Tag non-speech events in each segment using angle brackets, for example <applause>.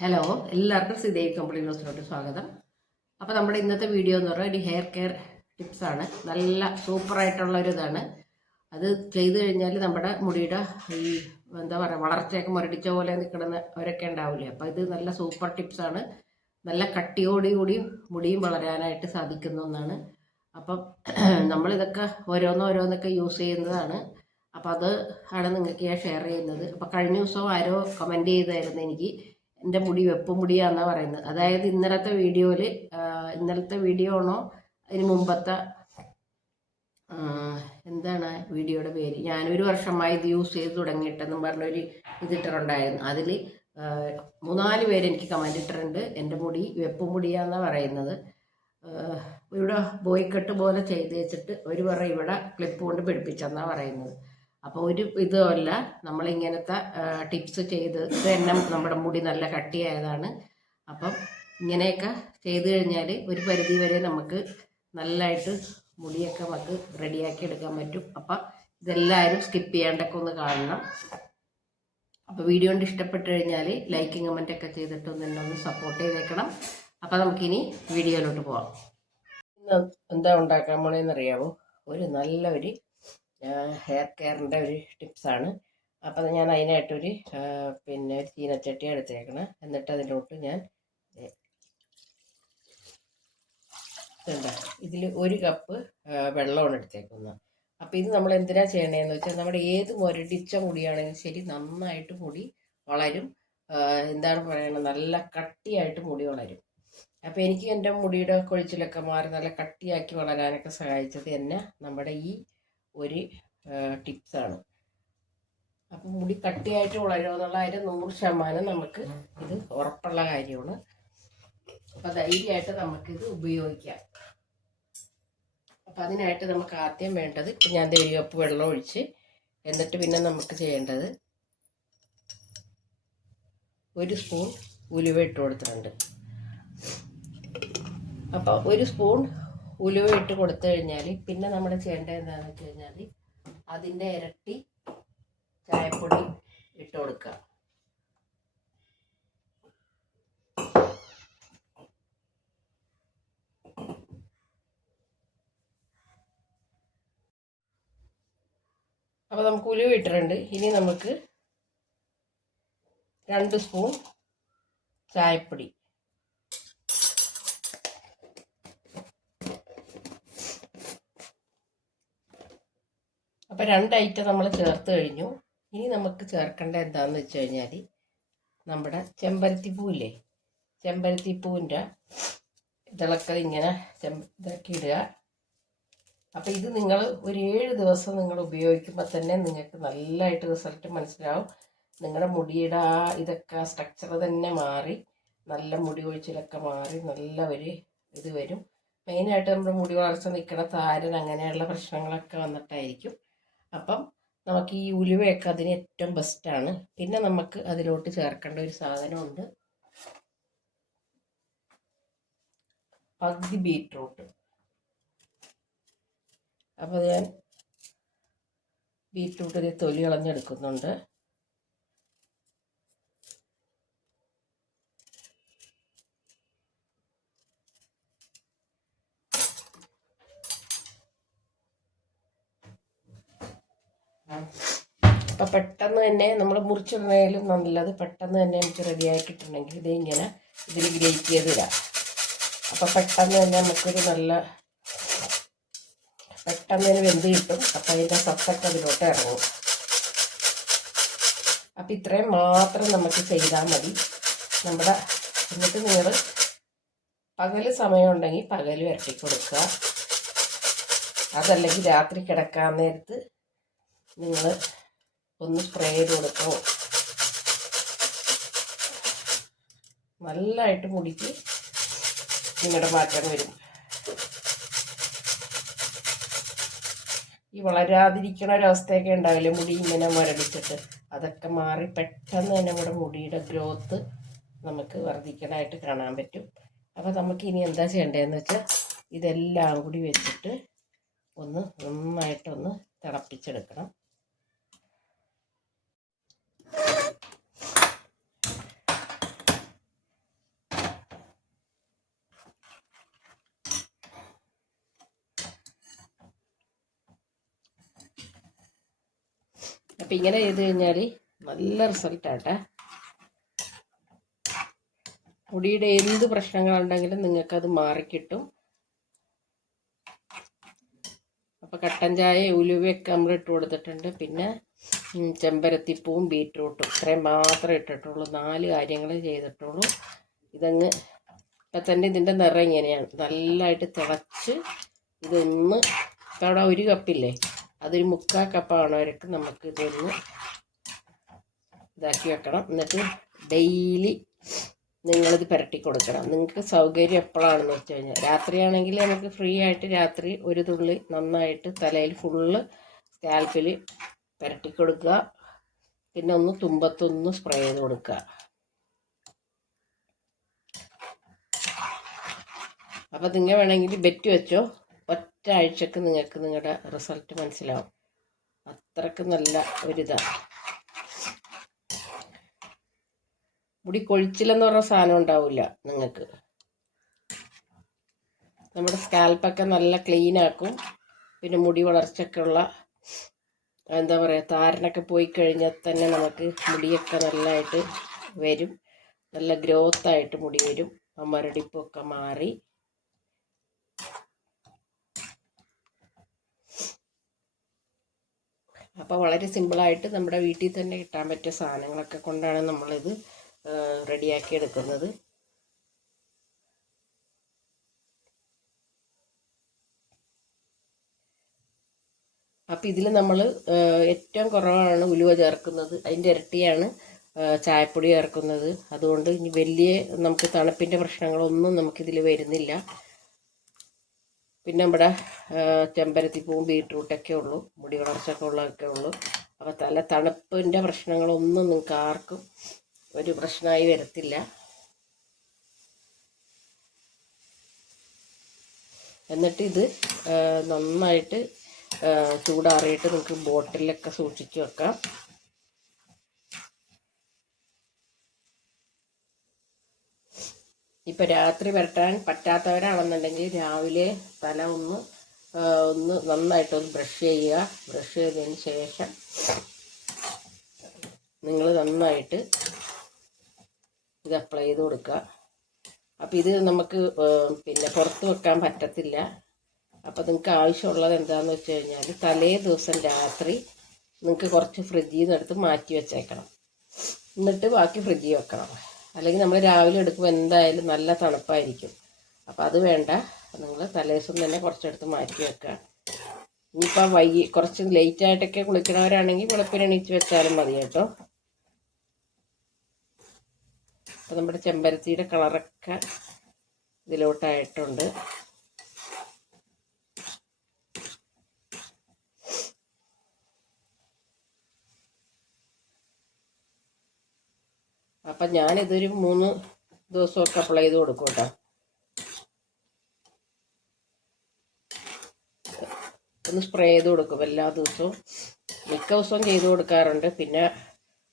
Hello എല്ലാവർക്കും സിദേവി കമ്പിളി ന്യൂസിലോട്ട് സ്വാഗതം. അപ്പോൾ നമ്മുടെ ഇന്നത്തെ വീഡിയോ എന്ന് പറഞ്ഞാൽ ഒരു ഹെയർ കെയർ ടിപ്സാണ് നല്ല സൂപ്പറായിട്ടുള്ള ഒരു ഇതാണ്. അത് ചെയ്തു കഴിഞ്ഞാൽ നമ്മുടെ മുടിയുടെ ഈ എന്താ പറയുക വളർച്ചയൊക്കെ മുരടിച്ച പോലെ നിൽക്കുന്നവരൊക്കെ ഉണ്ടാവില്ലേ? അപ്പോൾ ഇത് നല്ല സൂപ്പർ ടിപ്സാണ് നല്ല കട്ടിയോടുകൂടി മുടിയും വളരാനായിട്ട് സാധിക്കുന്ന ഒന്നാണ്. അപ്പം <clears throat> നമ്മളിതൊക്കെ ഓരോന്നോരോന്നൊക്കെ യൂസ് ചെയ്യുന്നതാണ്. അപ്പോൾ അത് ആണ് നിങ്ങൾക്ക് ഞാൻ ഷെയർ ചെയ്യുന്നത്. അപ്പോൾ കഴിഞ്ഞ ദിവസം ആരോ കമന്റ് ചെയ്തായിരുന്നു എനിക്ക്. എന്റെ മുടി വെപ്പ് മുടിയാന്നാണ് പറയുന്നത്. അതായത് ഇന്നലത്തെ വീഡിയോയിൽ ഇന്നലത്തെ വീഡിയോ ആണോ? അതിന് മുമ്പത്തെ എന്താണ് വീഡിയോയുടെ പേര്? ഞാനൊരു വർഷമായി ഇത് യൂസ് ചെയ്ത് തുടങ്ങിയിട്ടെന്നും പറഞ്ഞൊരു ഇതിട്ടിട്ടുണ്ടായിരുന്നു. അതിൽ മൂന്നാൽ പേര് എനിക്ക് കമന്റ് ഇട്ടിട്ടുണ്ട്. എന്റെ മുടി വെപ്പ് മുടിയാന്നാണ് പറയുന്നത്. ഇവിടെ ബോയ്ക്കെട്ട് പോലെ ചെയ്ത് വെച്ചിട്ട് ഒരു പറ ഇവിടെ ക്ലിപ്പ് കൊണ്ട് പിടിപ്പിച്ചെന്നാണ് പറയുന്നത്. അപ്പോൾ ഒരു ഇതുമല്ല. നമ്മളിങ്ങനത്തെ ടിപ്സ് ചെയ്ത് ഇത് തന്നെ നമ്മുടെ മുടി നല്ല കട്ടിയായതാണ്. അപ്പം ഇങ്ങനെയൊക്കെ ചെയ്തു കഴിഞ്ഞാൽ ഒരു പരിധി വരെ നമുക്ക് നല്ലതായിട്ട് മുടിയൊക്കെ നമുക്ക് റെഡിയാക്കി എടുക്കാൻ പറ്റും. അപ്പം ഇതെല്ലാവരും സ്കിപ്പ് ചെയ്യാണ്ടൊക്കെ ഒന്ന് കാണണം. അപ്പോൾ വീഡിയോ കൊണ്ട് ഇഷ്ടപ്പെട്ട് കഴിഞ്ഞാൽ ലൈക്കും ഒക്കെ ചെയ്തിട്ട് ഒന്ന് എന്നെ ഒന്ന് സപ്പോർട്ട് ചെയ്തേക്കണം. അപ്പം നമുക്കിനി വീഡിയോയിലോട്ട് പോവാം. ഇന്ന് എന്താ ഉണ്ടാക്കാൻ പോണേന്ന് അറിയാമോ ഒരു നല്ല ഒരു ഹെയർ കെയറിന്റെ ഒരു ടിപ്സാണ് അപ്പം ഞാൻ അതിനായിട്ടൊരു പിന്നെ ഒരു ചീനച്ചട്ടി എടുത്തേക്കണം. എന്നിട്ട് അതിലോട്ട് ഞാൻ ഇതിൽ ഒരു കപ്പ് വെള്ളമാണ് എടുത്തേക്കുന്നത്. അപ്പോൾ ഇത് നമ്മൾ എന്തിനാ ചെയ്യണതെന്ന് വെച്ചാൽ നമ്മുടെ ഏത് മുരടിച്ച മുടിയാണെങ്കിലും ശരി നന്നായിട്ട് മുടി വളരും. എന്താണ് പറയുന്നത് നല്ല കട്ടിയായിട്ട് മുടി വളരും. അപ്പോൾ എനിക്ക് എന്റെ മുടിയുടെ കൊഴിച്ചിലൊക്കെ മാറി നല്ല കട്ടിയാക്കി വളരാനൊക്കെ സഹായിച്ചത് എന്നെ നമ്മുടെ ഈ ഒരു ടിപ്സാണ്. അപ്പം മുടി കട്ടിയായിട്ട് വളരുമെന്നുള്ള കാര്യം നൂറ് ശതമാനം നമുക്ക് ഇത് ഉറപ്പുള്ള കാര്യമാണ്. അപ്പം ധൈര്യമായിട്ട് നമുക്കിത് ഉപയോഗിക്കാം. അപ്പം അതിനായിട്ട് നമുക്ക് ആദ്യം വേണ്ടത് ഞാൻ ദേ ഒരു വെള്ളം ഒഴിച്ച് എന്നിട്ട് പിന്നെ നമുക്ക് ചെയ്യേണ്ടത് ഒരു സ്പൂൺ ഉലുവ ഇട്ട് കൊടുത്തിട്ടുണ്ട്. അപ്പോൾ ഒരു സ്പൂൺ ഉലുവ ഇട്ട് കൊടുത്തു കഴിഞ്ഞാൽ പിന്നെ നമ്മൾ ചെയ്യേണ്ടത് എന്താണെന്ന് വെച്ച് കഴിഞ്ഞാൽ അതിന്റെ ഇരട്ടി ചായപ്പൊടി ഇട്ട് കൊടുക്കുക. അപ്പോൾ നമുക്ക് ഉലുവ ഇട്ടിട്ടുണ്ട്. ഇനി നമുക്ക് രണ്ട് സ്പൂൺ ചായപ്പൊടി. അപ്പോൾ രണ്ട് ഐറ്റം നമ്മൾ ചേർത്ത് കഴിഞ്ഞു. ഇനി നമുക്ക് ചേർക്കേണ്ട എന്താണെന്ന് വെച്ച് കഴിഞ്ഞാൽ നമ്മുടെ ചെമ്പരത്തിപ്പൂവില്ലേ ചെമ്പരത്തിപ്പൂവിന്റെ ഇതളൊക്കെ ഇങ്ങനെ ചെമ്പ ഇതാക്കി ഇടുക. അപ്പോൾ ഇത് നിങ്ങൾ ഒരു ഏഴ് ദിവസം നിങ്ങൾ ഉപയോഗിക്കുമ്പോൾ തന്നെ നിങ്ങൾക്ക് നല്ലതായിട്ട് റിസൾട്ട് മനസ്സിലാവും. നിങ്ങളുടെ മുടിയുടെ ആ ഇതൊക്കെ സ്ട്രക്ചർ തന്നെ മാറി നല്ല മുടി ഒഴിച്ചിലൊക്കെ മാറി നല്ല ഒരു ഇത് വരും. മെയിനായിട്ട് നമ്മുടെ മുടി വളർച്ച നിൽക്കുന്ന താരൻ അങ്ങനെയുള്ള പ്രശ്നങ്ങളൊക്കെ വന്നിട്ടായിരിക്കും. അപ്പം നമുക്ക് ഈ ഉലുവയൊക്കെ അതിന് ഏറ്റവും ബെസ്റ്റാണ് പിന്നെ നമുക്ക് അതിലോട്ട് ചേർക്കേണ്ട ഒരു സാധനമുണ്ട്. പകുതി ബീട്രൂട്ട്. അപ്പോൾ ഞാൻ ബീറ്റ്റൂട്ടിന്റെ തൊലി കളഞ്ഞെടുക്കുന്നുണ്ട്. അപ്പം പെട്ടെന്ന് തന്നെ നമ്മൾ മുറിച്ചിടുന്നതിലും നല്ലത്. പെട്ടെന്ന് തന്നെ നമുക്ക് റെഡിയായി കിട്ടണമെങ്കിൽ ഇത് ഇങ്ങനെ ഇതിൽ ഗ്രേറ്റ് ചെയ്ത് ഇടാം. അപ്പം പെട്ടെന്ന് തന്നെ നമുക്കൊരു നല്ല പെട്ടെന്ന് തന്നെ വെന്ത് കിട്ടും. അപ്പം അതിന്റെ സത്തൊക്കെ അതിലോട്ട് ഇറങ്ങും. അപ്പം ഇത്രയും മാത്രം നമുക്ക് ചെയ്താൽ മതി. നമ്മുടെ എന്നിട്ട് നിങ്ങൾ പകൽ സമയം ഉണ്ടെങ്കിൽ പകൽ ഇറക്കി കൊടുക്കുക. അതല്ലെങ്കിൽ രാത്രി കിടക്കാൻ നേരത്ത് നിങ്ങൾ ഒന്ന് സ്പ്രേ ചെയ്ത് കൊടുക്കോ നല്ലതായിട്ട് മുടിക്ക് നിങ്ങളുടെ മാറ്റം വരും. ഈ വളരാതിരിക്കണ ഒരവസ്ഥയൊക്കെ ഉണ്ടാവില്ലേ? മുടി ഇങ്ങനെ മുരടിച്ചിട്ട്. അതൊക്കെ മാറി പെട്ടെന്ന് തന്നെ നമ്മുടെ മുടിയുടെ ഗ്രോത്ത് നമുക്ക് വർദ്ധിക്കാനായിട്ട് കാണാൻ പറ്റും. അപ്പോൾ നമുക്ക് ഇനി എന്താ ചെയ്യേണ്ടതെന്ന് വെച്ചാൽ ഇതെല്ലാം കൂടി വെച്ചിട്ട് ഒന്ന് നന്നായിട്ടൊന്ന് തിളപ്പിച്ചെടുക്കണം. അപ്പം ഇങ്ങനെ ചെയ്ത് കഴിഞ്ഞാൽ നല്ല റിസൾട്ടാട്ടെ മുടിയുടെ എന്ത് പ്രശ്നങ്ങളുണ്ടെങ്കിലും നിങ്ങൾക്കത് മാറിക്കിട്ടും. അപ്പോൾ കട്ടൻ ചായ ഉലുവയൊക്കെ നമ്മൾ ഇട്ട് കൊടുത്തിട്ടുണ്ട്. പിന്നെ ചെമ്പരത്തിപ്പൂവും ബീറ്റ്റൂട്ടും. ഇത്രയും മാത്രമേ ഇട്ടിട്ടുള്ളൂ. നാല് കാര്യങ്ങൾ ചെയ്തിട്ടുള്ളൂ. ഇതങ്ങ് ഇപ്പം തന്നെ ഇതിന്റെ നിറം ഇങ്ങനെയാണ്. നല്ലതായിട്ട് തിളച്ച് ഇതൊന്ന് അവിടെ ഒരു കപ്പില്ലേ? അതൊരു മുക്കാൽ കപ്പാണവരൊക്കെ നമുക്ക് ഇതൊന്ന് ഇതാക്കി വെക്കണം. എന്നിട്ട് ഡെയിലി നിങ്ങളിത് പുരട്ടി കൊടുക്കണം. നിങ്ങൾക്ക് സൗകര്യം എപ്പോഴാണെന്ന് വെച്ച് കഴിഞ്ഞാൽ രാത്രിയാണെങ്കിൽ നമുക്ക് ഫ്രീ ആയിട്ട് രാത്രി ഒരു തുള്ളി നന്നായിട്ട് തലയിൽ ഫുള്ള് സ്കാൽപ്പിൽ പുരട്ടി കൊടുക്കുക. പിന്നെ ഒന്ന് തുമ്പത്തൊന്ന് സ്പ്രേ ചെയ്ത് കൊടുക്കുക. അപ്പോൾ നിങ്ങൾ വേണമെങ്കിൽ ബെറ്റ് വെച്ചോ. ഒറ്റ ആഴ്ചക്ക് നിങ്ങൾക്ക് നിങ്ങളുടെ റിസൾട്ട് മനസ്സിലാവും. അത്രയ്ക്ക് നല്ല ഒരിതാണ് മുടി കൊഴിച്ചിലെന്ന് പറഞ്ഞ സാധനം ഉണ്ടാവില്ല നിങ്ങൾക്ക്. നമ്മുടെ സ്കാൽപ്പൊക്കെ നല്ല ക്ലീൻ ആക്കും. പിന്നെ മുടി വളർച്ചയൊക്കെ ഉള്ള എന്താ പറയുക താരനൊക്കെ പോയി കഴിഞ്ഞാൽ തന്നെ നമുക്ക് മുടിയൊക്കെ നല്ലതായിട്ട് വരും. നല്ല ഗ്രോത്ത് ആയിട്ട് മുടി വരും. ആ മരടിപ്പൊക്കെ മാറി. അപ്പോൾ വളരെ സിമ്പിളായിട്ട് നമ്മുടെ വീട്ടിൽ തന്നെ കിട്ടാൻ പറ്റിയ സാധനങ്ങളൊക്കെ കൊണ്ടാണ് നമ്മളിത് റെഡിയാക്കി എടുക്കുന്നത്. അപ്പോൾ ഇതിൽ നമ്മൾ ഏറ്റവും കുറവാണ് ഉലുവ ചേർക്കുന്നത്. അതിന്റെ ഇരട്ടിയാണ് ചായപ്പൊടി ചേർക്കുന്നത്. അതുകൊണ്ട് ഇനി വലിയ നമുക്ക് തണുപ്പിന്റെ പ്രശ്നങ്ങളൊന്നും നമുക്കിതിൽ വരുന്നില്ല. പിന്നെ നമ്മുടെ ചെമ്പരത്തിപ്പൂവും ബീട്രൂട്ടൊക്കെ ഉള്ളൂ മുടി വളർച്ചയൊക്കെ ഉള്ളതൊക്കെ ഉള്ളൂ. അപ്പോൾ തല തണുപ്പിന്റെ പ്രശ്നങ്ങളൊന്നും നിങ്ങൾക്ക് ആർക്കും ഒരു പ്രശ്നമായി വരത്തില്ല. എന്നിട്ട് ഇത് നന്നായിട്ട് ചൂടാറിയിട്ട് നമുക്ക് ബോട്ടിലൊക്കെ സൂക്ഷിച്ച് വെക്കാം. ഇപ്പൊ രാത്രി വരട്ടാൻ പറ്റാത്തവരാണെന്നുണ്ടെങ്കിൽ രാവിലെ തല ഒന്ന് ഒന്ന് നന്നായിട്ടൊന്ന് ബ്രഷ് ചെയ്യുക. ബ്രഷ് ചെയ്തതിന് ശേഷം നിങ്ങൾ നന്നായിട്ട് ഇത് അപ്ലൈ ചെയ്ത് കൊടുക്കുക. അപ്പോൾ ഇത് നമുക്ക് പിന്നെ പുറത്ത് വെക്കാൻ പറ്റത്തില്ല. അപ്പോൾ നിങ്ങൾക്ക് ആവശ്യമുള്ളത് എന്താണെന്ന് വെച്ച് കഴിഞ്ഞാൽ തലേ ദിവസം രാത്രി നിങ്ങൾക്ക് കുറച്ച് ഫ്രിഡ്ജിൽ നിന്ന് എടുത്ത് മാറ്റി വെച്ചേക്കണം. എന്നിട്ട് ബാക്കി ഫ്രിഡ്ജിൽ വെക്കണം. അല്ലെങ്കിൽ നമ്മൾ രാവിലെ എടുക്കുമ്പോൾ എന്തായാലും നല്ല തണുപ്പായിരിക്കും. അപ്പോൾ അത് വേണ്ട. നിങ്ങൾ തലേദിവസം തന്നെ കുറച്ചെടുത്ത് മാറ്റി വെക്കുക. ഇനിയിപ്പോൾ വൈകി കുറച്ച് ലേറ്റായിട്ടൊക്കെ കുളിക്കണവരാണെങ്കിൽ വെളുപ്പിനെണീച്ച് വെച്ചാലും മതി കേട്ടോ. അപ്പോൾ നമ്മുടെ ചെമ്പരത്തിയുടെ കളറൊക്കെ ഇതിലോട്ടായിട്ടുണ്ട്. അപ്പം ഞാനിതൊരു മൂന്ന് ദിവസമൊക്കെ അപ്ലൈ ചെയ്ത് കൊടുക്കും കേട്ടോ ഒന്ന് സ്പ്രേ ചെയ്ത് കൊടുക്കും എല്ലാ ദിവസവും. മിക്ക ദിവസവും ചെയ്ത് കൊടുക്കാറുണ്ട്. പിന്നെ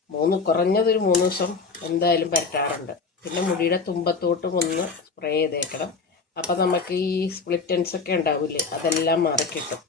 മൂന്ന് കുറഞ്ഞതൊരു മൂന്ന് ദിവസം എന്തായാലും പരട്ടാറുണ്ട് പിന്നെ മുടിയുടെ തുമ്പത്തോട്ടും ഒന്ന് സ്പ്രേ ചെയ്തേക്കണം. അപ്പം നമുക്ക് ഈ സ്പ്ലിറ്റൻസ് ഒക്കെ ഉണ്ടാവില്ലേ അതെല്ലാം മാറിക്കിട്ടും.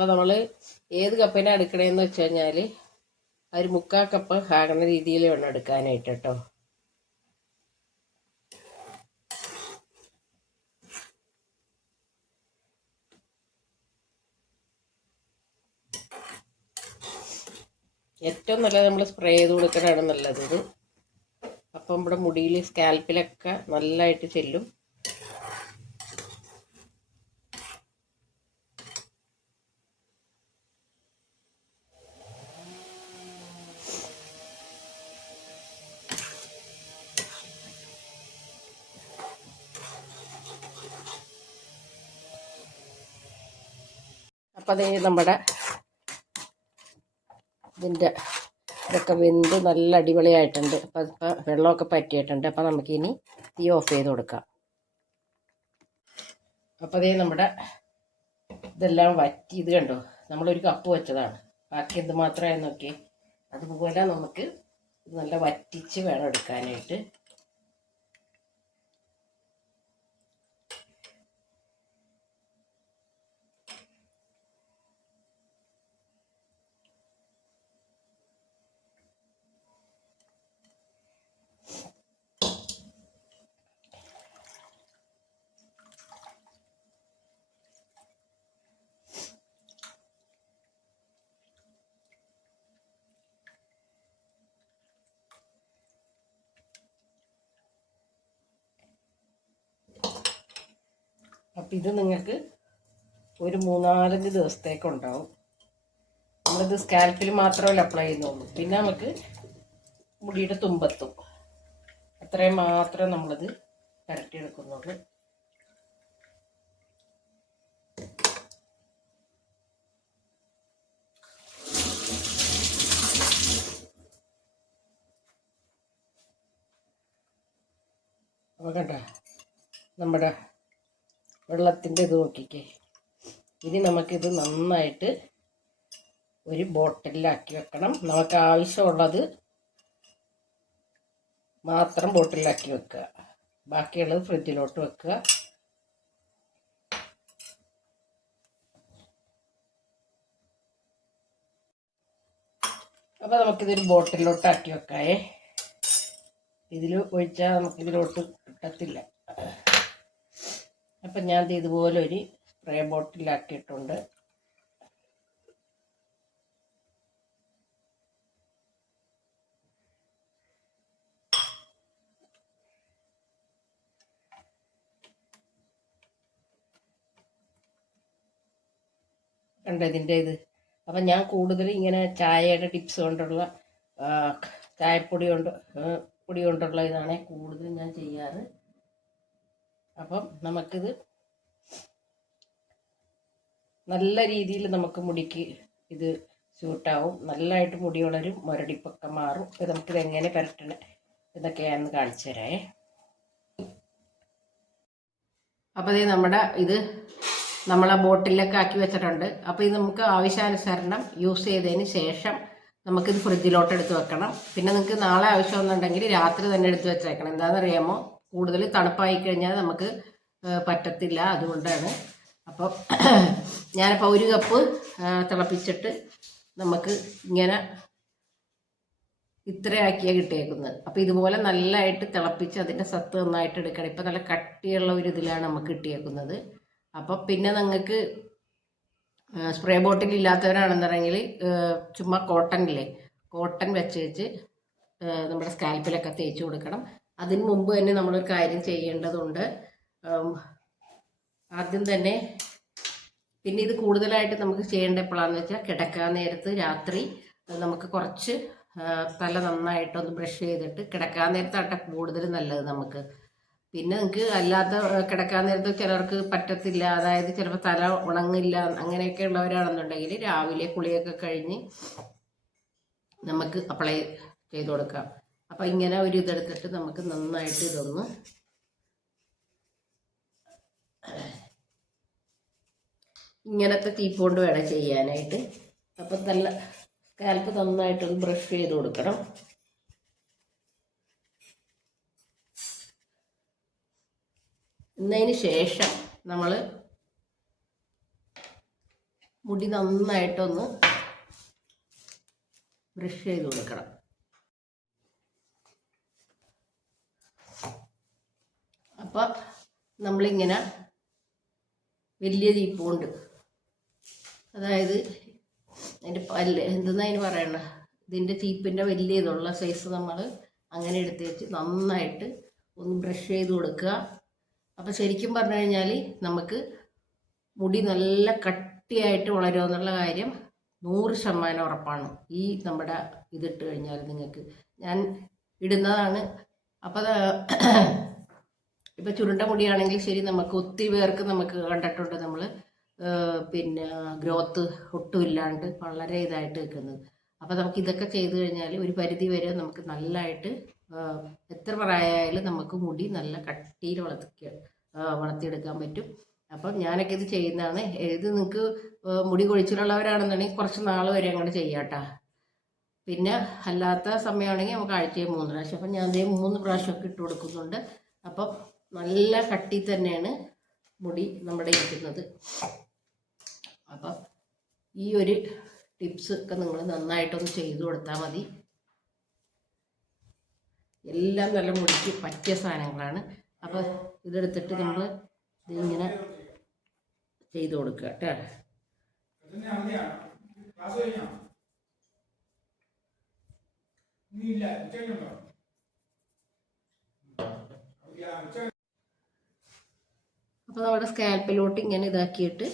അപ്പോൾ നമ്മൾ ഏത് കപ്പിനാണ് എടുക്കണേന്ന് വെച്ച് കഴിഞ്ഞാൽ ഒരു മുക്കാൽ കപ്പ് ആകുന്ന രീതിയിൽ വേണം എടുക്കാനായിട്ട് കേട്ടോ. ഏറ്റവും നല്ലത് നമ്മൾ സ്പ്രേ ചെയ്ത് കൊടുക്കലാണ് നല്ലത് അപ്പം നമ്മുടെ മുടിയിൽ സ്കാൽപ്പിലൊക്കെ നല്ലതായിട്ട് ചെല്ലും. അപ്പം അതേ നമ്മുടെ ഇതിന്റെ ഇതൊക്കെ വെന്ത് നല്ല അടിപൊളിയായിട്ടുണ്ട്. അപ്പം ഇപ്പം വെള്ളമൊക്കെ പറ്റിയിട്ടുണ്ട്. അപ്പം നമുക്കിനി തീ ഓഫ് ചെയ്ത് കൊടുക്കാം. അപ്പോൾ അതേ നമ്മുടെ ഇതെല്ലാം വറ്റി ഇത് കണ്ടോ? നമ്മളൊരു കപ്പ് വെച്ചതാണ്. ബാക്കി എന്ത് മാത്രമേ നോക്കി അതുപോലെ നമുക്ക് ഇത് നല്ല വറ്റിച്ച് വേണം എടുക്കാനായിട്ട്. അപ്പം ഇത് നിങ്ങൾക്ക് ഒരു മൂന്നാലഞ്ച് ദിവസത്തേക്ക് ഉണ്ടാവും. നമ്മളിത് സ്കാൽപ്പിൽ മാത്രമല്ല അപ്ലൈ ചെയ്യുന്നുള്ളൂ. പിന്നെ നമുക്ക് മുടിയുടെ തുമ്പത്തും അത്രയും മാത്രം നമ്മളിത് പുരട്ടിയെടുക്കുന്നുള്ളൂ അപ്പോൾ കണ്ട? നമ്മുടെ വെള്ളത്തിന്റെ ഇത് നോക്കിക്കേ. ഇനി നമുക്കിത് നന്നായിട്ട് ഒരു ബോട്ടിലാക്കി വെക്കണം. നമുക്ക് ആവശ്യമുള്ളത് മാത്രം ബോട്ടിലാക്കി വെക്കുക. ബാക്കിയുള്ളത് ഫ്രിഡ്ജിലോട്ട് വെക്കുക. അപ്പോൾ നമുക്കിതൊരു ബോട്ടിലോട്ട് ആക്കി വെക്കായേ ഇതിൽ ഒഴിച്ചാൽ നമുക്കിതിലോട്ട് കിട്ടത്തില്ല. അപ്പം ഞാൻ ഇതുപോലെ ഒരു സ്പ്രേ ബോട്ടിലാക്കിയിട്ടുണ്ട് കണ്ടോ ഇതിന്റെ ഇത്? അപ്പം ഞാൻ കൂടുതൽ ഇങ്ങനെ ചായയുടെ ടിപ്സ് കൊണ്ടുള്ള ചായപ്പൊടി കൊണ്ട് പൊടി കൊണ്ടുള്ള ഇതാണ് കൂടുതൽ ഞാൻ ചെയ്യാറ്. അപ്പം നമുക്കിത് നല്ല രീതിയിൽ നമുക്ക് മുടിക്ക് ഇത് സ്യൂട്ടാവും. നല്ലതായിട്ട് മുടി വളരും മുരടിപ്പൊക്കെ മാറും. ഇത് നമുക്കിത് എങ്ങനെ പരട്ടണേ ഇതൊക്കെയാണെന്ന് കാണിച്ചു തരാമേ. അപ്പോൾ ഇത് നമ്മുടെ ഇത് നമ്മളെ ബോട്ടിലൊക്കെ ആക്കി വെച്ചിട്ടുണ്ട്. അപ്പോൾ ഇത് നമുക്ക് ആവശ്യാനുസരണം യൂസ് ചെയ്തതിന് ശേഷം നമുക്കിത് ഫ്രിഡ്ജിലോട്ട് എടുത്ത് വെക്കണം. പിന്നെ നിങ്ങൾക്ക് നാളെ ആവശ്യമെന്നുണ്ടെങ്കിൽ രാത്രി തന്നെ എടുത്ത് വെച്ചേക്കണം. എന്താണെന്നറിയാമോ? കൂടുതൽ തണുപ്പായി കഴിഞ്ഞാൽ നമുക്ക് പറ്റത്തില്ല. അതുകൊണ്ടാണ്. അപ്പം <clears throat> ഞാനിപ്പോൾ ഒരു കപ്പ് തിളപ്പിച്ചിട്ട് നമുക്ക് ഇങ്ങനെ ഇത്രയാക്കിയാണ് കിട്ടിയേക്കുന്നത്. അപ്പോൾ ഇതുപോലെ നല്ലതായിട്ട് തിളപ്പിച്ച് അതിന്റെ സത്ത് നന്നായിട്ട് എടുക്കണം. ഇപ്പം നല്ല കട്ടിയുള്ള ഒരു ഇതിലാണ് നമുക്ക് കിട്ടിയേക്കുന്നത്. അപ്പോൾ പിന്നെ നിങ്ങൾക്ക് സ്പ്രേ ബോട്ടിൽ ഇല്ലാത്തവരാണെന്നുണ്ടെങ്കിൽ ചുമ്മാ കോട്ടൺ ഇല്ലേ കോട്ടൺ വെച്ച് വെച്ച് നമ്മുടെ സ്കാൽപ്പിലൊക്കെ തേച്ച് കൊടുക്കണം. അതിന് മുമ്പ് തന്നെ നമ്മളൊരു കാര്യം ചെയ്യേണ്ടതുണ്ട്. ആദ്യം തന്നെ പിന്നെ ഇത് കൂടുതലായിട്ട് നമുക്ക് ചെയ്യേണ്ട എപ്പോഴാന്ന് വെച്ചാൽ കിടക്കാൻ നേരത്ത് രാത്രി നമുക്ക് കുറച്ച് തല നന്നായിട്ടൊന്ന് ബ്രഷ് ചെയ്തിട്ട് കിടക്കാൻ നേരത്താട്ടെ കൂടുതൽ നല്ലത് നമുക്ക്. പിന്നെ നിങ്ങൾക്ക് അല്ലാത്ത കിടക്കാൻ നേരത്ത് ചിലർക്ക് പറ്റത്തില്ല. അതായത് ചിലപ്പോൾ തല ഉണങ്ങില്ല അങ്ങനെയൊക്കെ ഉള്ളവരാണെന്നുണ്ടെങ്കിൽ രാവിലെ കുളിയൊക്കെ കഴിഞ്ഞ് നമുക്ക് അപ്ലൈ ചെയ്ത് കൊടുക്കാം. അപ്പം ഇങ്ങനെ ഒരു ഇതെടുത്തിട്ട് നമുക്ക് നന്നായിട്ട് ഇതൊന്ന് ഇങ്ങനത്തെ തീപ്പോണ്ട് വേണം ചെയ്യാനായിട്ട്. അപ്പം നല്ല സ്കാൽപ്പ് നന്നായിട്ടൊന്ന് ബ്രഷ് ചെയ്ത് കൊടുക്കണം. എന്നതിന് ശേഷം നമ്മൾ മുടി നന്നായിട്ടൊന്ന് ബ്രഷ് ചെയ്ത് കൊടുക്കണം. അപ്പം നമ്മളിങ്ങനെ വലിയ തീപ്പുണ്ട്. അതായത് അതിന്റെ പല്ല് എന്തെന്നാ അതിന് പറയണ ഇതിന്റെ തീപ്പിന്റെ വലിയ ഇതുള്ള സൈസ് നമ്മൾ അങ്ങനെ എടുത്ത് വെച്ച് നന്നായിട്ട് ഒന്ന് ബ്രഷ് ചെയ്ത് കൊടുക്കുക. അപ്പോൾ ശരിക്കും പറഞ്ഞു കഴിഞ്ഞാൽ നമുക്ക് മുടി നല്ല കട്ടിയായിട്ട് വളരുമെന്നുള്ള കാര്യം നൂറ് ശതമാനം ഉറപ്പാണ്. ഈ നമ്മുടെ ഇതിട്ട് കഴിഞ്ഞാൽ നിങ്ങൾക്ക്. ഞാൻ ഇടുന്നതാണ്. അപ്പോൾ ഇപ്പം ചുരുണ്ട മുടിയാണെങ്കിൽ ശരി നമുക്ക് ഒത്തിരി പേർക്ക് നമുക്ക് കണ്ടിട്ടുണ്ട് നമ്മൾ പിന്നെ ഗ്രോത്ത് ഒട്ടും ഇല്ലാണ്ട് വളരെ ഇതായിട്ട് നിൽക്കുന്നത്. അപ്പോൾ നമുക്ക് ഇതൊക്കെ ചെയ്തു കഴിഞ്ഞാൽ ഒരു പരിധി വരെ നമുക്ക് നല്ലതായിട്ട് എത്ര പ്രായമായാലും നമുക്ക് മുടി നല്ല കട്ടിയിൽ വളർത്തിക്ക വളർത്തിയെടുക്കാൻ പറ്റും. അപ്പം ഞാനൊക്കെ ഇത് ചെയ്യുന്നതാണ്. ഏത് നിങ്ങൾക്ക് മുടി കൊഴിച്ചിലുള്ളവരാണെന്നുണ്ടെങ്കിൽ കുറച്ച് നാൾ വരെ അങ്ങോട്ട് ചെയ്യാട്ടാ. പിന്നെ അല്ലാത്ത സമയമാണെങ്കിൽ നമുക്ക് ആഴ്ചയിൽ മൂന്ന് പ്രാവശ്യം. അപ്പം ഞാൻ അതേ മൂന്ന് പ്രാവശ്യമൊക്കെ ഇട്ട് കൊടുക്കുന്നുണ്ട്. അപ്പം നല്ല കട്ടി തന്നെയാണ് മുടി നമ്മുടെ ഇരിക്കുന്നത്. അപ്പം ഈ ഒരു ടിപ്സ് ഒക്കെ നിങ്ങൾ നന്നായിട്ടൊന്ന് ചെയ്തു കൊടുത്താൽ മതി. എല്ലാം നല്ല മുടിക്ക് പറ്റിയ സാധനങ്ങളാണ്. അപ്പോൾ ഇതെടുത്തിട്ട് നമ്മൾ ഇതിങ്ങനെ ചെയ്തു കൊടുക്കുക കേട്ടോ. കഴിഞ്ഞോ ഇല്ല ഉച്ചയ്ക്കുണ്ടോ ഉച്ച അപ്പോൾ നമ്മുടെ സ്കാൽപ്പിലോട്ട് ഇങ്ങനെ ഇതാക്കിയിട്ട്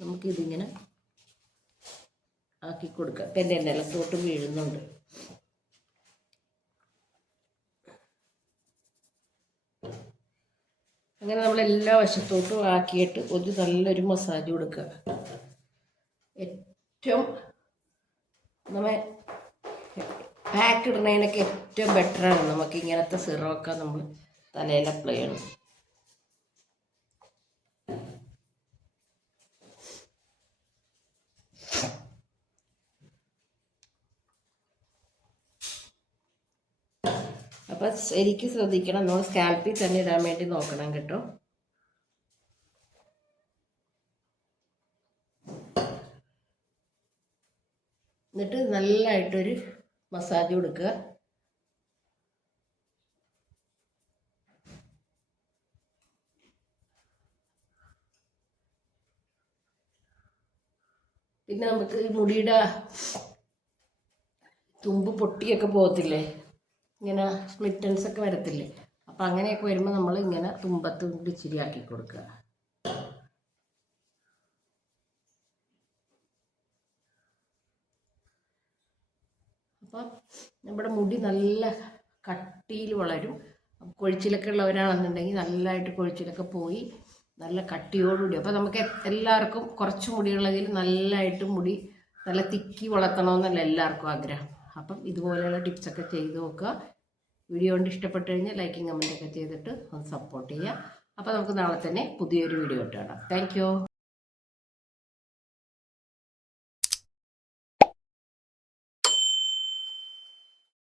നമുക്കിതിങ്ങനെ ആക്കി കൊടുക്കാം. എന്റെ നിലത്തോട്ട് വീഴുന്നുണ്ട്. അങ്ങനെ നമ്മൾ എല്ലാ വശത്തോട്ടും ആക്കിയിട്ട് ഒരു നല്ലൊരു മസാജ് കൊടുക്കുക. ഏറ്റവും നമ്മൾ പാക്ക് ഇടുന്നതിനൊക്കെ ഏറ്റവും ബെറ്ററാണ് നമുക്ക് ഇങ്ങനത്തെ സിറമൊക്കെ നമ്മൾ തലയിൽ അപ്ലൈ ചെയ്യണം. അപ്പം ശരിക്കും ശ്രദ്ധിക്കണം. നമ്മൾ സ്കാൽപ്പിൽ തന്നെ ഇടാൻ വേണ്ടി നോക്കണം കേട്ടോ. എന്നിട്ട് നല്ലതായിട്ടൊരു മസാജ് കൊടുക്കുക. പിന്നെ നമുക്ക് ഈ മുടിയുടെ തുമ്പ് പൊട്ടിയൊക്കെ പോകത്തില്ലേ? ഇങ്ങനെ സ്പ്ലിറ്റൻസ് ഒക്കെ വരത്തില്ലേ? അപ്പം അങ്ങനെയൊക്കെ വരുമ്പോൾ നമ്മൾ ഇങ്ങനെ തുമ്പത്ത് ഇച്ചിരി ആക്കി കൊടുക്കുക. അപ്പം നമ്മുടെ മുടി നല്ല കട്ടിയിൽ വളരും. കൊഴിച്ചിലൊക്കെ ഉള്ളവരാണെന്നുണ്ടെങ്കിൽ നല്ലതായിട്ട് കൊഴിച്ചിലൊക്കെ പോയി നല്ല കട്ടിയോടുകൂടി. അപ്പോൾ നമുക്ക് എല്ലാവർക്കും കുറച്ച് മുടിയുള്ളതിൽ നല്ലതായിട്ട് മുടി നല്ല തിക്കി വളർത്തണമെന്നല്ല എല്ലാവർക്കും ആഗ്രഹം. അപ്പം ഇതുപോലെയുള്ള ടിപ്സൊക്കെ ചെയ്ത് നോക്കുക. വീഡിയോ കൊണ്ട് ഇഷ്ടപ്പെട്ട് കഴിഞ്ഞാൽ ലൈക്കും കമന്റൊക്കെ ചെയ്തിട്ട് ഒന്ന് സപ്പോർട്ട് ചെയ്യുക. അപ്പോൾ നമുക്ക് നാളെ തന്നെ പുതിയൊരു വീഡിയോ ഇട്ട് കാണാം. താങ്ക്